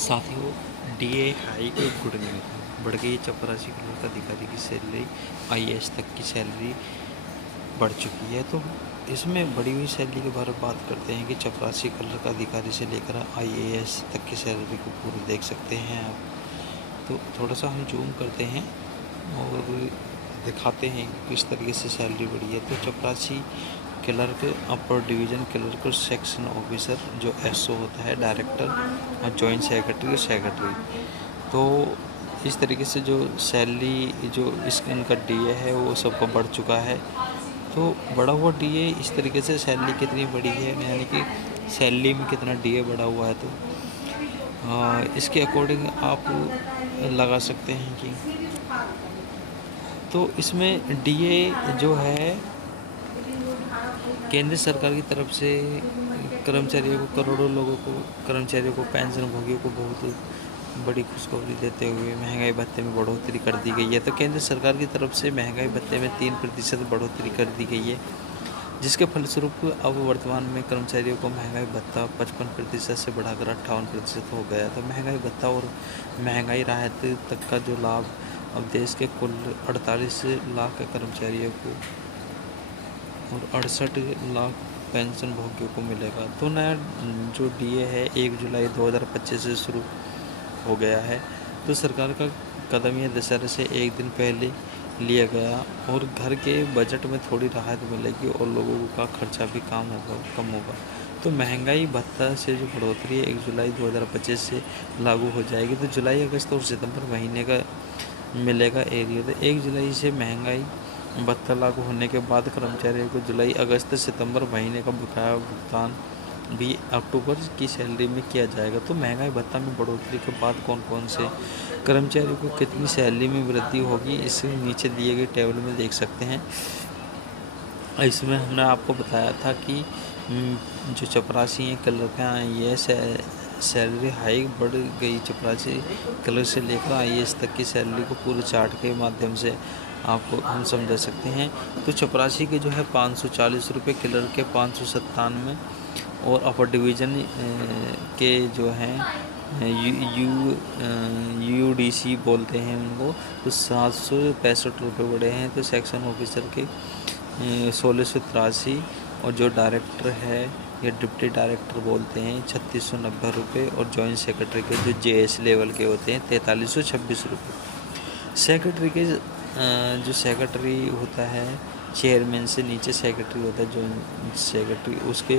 साथियों, DA high को good news बढ़ गई। चपरासी कलर का अधिकारी की सैलरी आईएएस तक की सैलरी बढ़ चुकी है। तो इसमें बढ़ी हुई सैलरी के बारे में बात करते हैं कि चपरासी कलर का अधिकारी से लेकर आईएएस तक की सैलरी को पूरी देख सकते हैं आप। तो थोड़ा सा हम जूम करते हैं और दिखाते हैं कि किस तरीके से सैलरी बढ़ी है। तो चपरासी क्लर्क, अपर डिवीज़न क्लर्क, सेक्शन ऑफिसर जो एसओ होता है, डायरेक्टर और जॉइंट सेक्रेटरी और सेक्रेटरी। तो इस तरीके से जो सैलरी जो इनका डीए है वो सबका बढ़ चुका है। तो बढ़ा हुआ डीए इस तरीके से सैलरी कितनी बढ़ी है, यानी कि सैलरी में कितना डीए बढ़ा हुआ है, तो इसके अकॉर्डिंग आप लगा सकते हैं कि तो इसमें डीए जो है केंद्र सरकार की तरफ से कर्मचारियों को, करोड़ों लोगों को, कर्मचारियों को, पेंशनभोगियों को बहुत बड़ी खुशखबरी देते हुए महंगाई भत्ते में बढ़ोतरी कर दी गई है। तो केंद्र सरकार की तरफ से महंगाई भत्ते में 3% बढ़ोतरी कर दी गई है, जिसके फलस्वरूप अब वर्तमान में कर्मचारियों को महंगाई भत्ता 55% से बढ़ाकर 58% हो गया। तो महंगाई भत्ता और महंगाई राहत तक का जो लाभ अब देश के कुल 48 लाख कर्मचारियों को और 68 लाख पेंशन भोगियों को मिलेगा। तो नया जो डीए है 1 जुलाई 2025 से शुरू हो गया है। तो सरकार का कदम यह दशहरे से एक दिन पहले लिया गया और घर के बजट में थोड़ी राहत मिलेगी और लोगों का खर्चा भी कम होगा। तो महंगाई भत्ता से जो बढ़ोतरी है 1 जुलाई 2025 से लागू हो जाएगी। तो जुलाई, अगस्त और सितंबर महीने का मिलेगा एरिया। तो 1 जुलाई से महंगाई भत्ता लागू होने के बाद कर्मचारियों को जुलाई, अगस्त, सितंबर महीने का बकाया भुगतान भी अक्टूबर की सैलरी में किया जाएगा। तो महंगाई भत्ता में बढ़ोतरी के बाद कौन कौन से कर्मचारियों को कितनी सैलरी में वृद्धि होगी, इसे नीचे दिए गए टेबल में देख सकते हैं। इसमें हमने आपको बताया था कि जो चपरासी हैं क्लर्क हैं, ये सैलरी हाइक बढ़ गई। चपरासी क्लर्क से लेकर आईएएस तक की सैलरी को पूरे चार्ट के माध्यम से आपको हम समझा सकते हैं। तो चपरासी के जो है 540 रुपये, क्लर्क के 597 और अपर डिवीज़न के जो हैं यूडीसी बोलते हैं उनको, तो 765 रुपये बढ़े हैं। तो सेक्शन ऑफिसर के 1683 और जो डायरेक्टर है या डिप्टी डायरेक्टर बोलते हैं 3690 रुपये और जॉइंट सेक्रेटरी के जो जेएस लेवल के होते हैं 4326 रुपये। सेक्रेटरी के जो सेक्रेटरी होता है चेयरमैन से नीचे सेक्रेटरी होता है जॉइंट सेक्रेटरी, उसके